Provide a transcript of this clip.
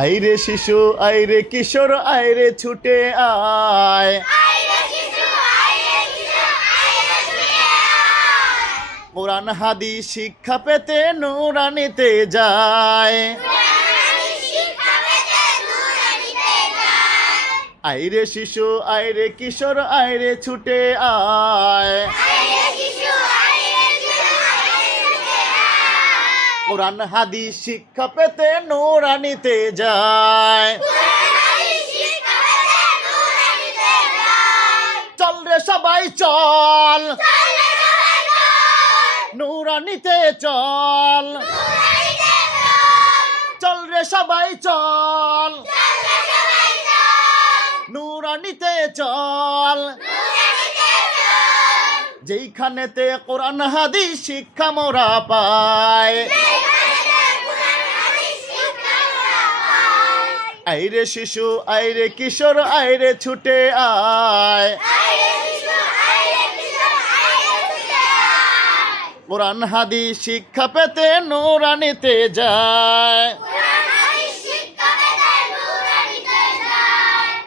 আইরে শিশু আইরে কিশোর আইরে ছুটে আয়, কোরআন হাদিস শিক্ষা পেতে নুরানিতে যায়। আইরে শিশু আইরে কিশোর আইরে ছুটে আয়, কোরআন হাদিস শিক্ষা পেতে নুরানিতে যায়। চল রে সবাই চল, নুরানিতে চল, চল রে সবাই চল, নুরানিতে চল। যেইখানেতে কোরআন হাদিস শিক্ষা মোরা পায়। আইরে শিশু আইরে কিশোর আইরে ছুটে আয়, কোরআন হাদিস শিক্ষা পেতে নুরানিতে যায়।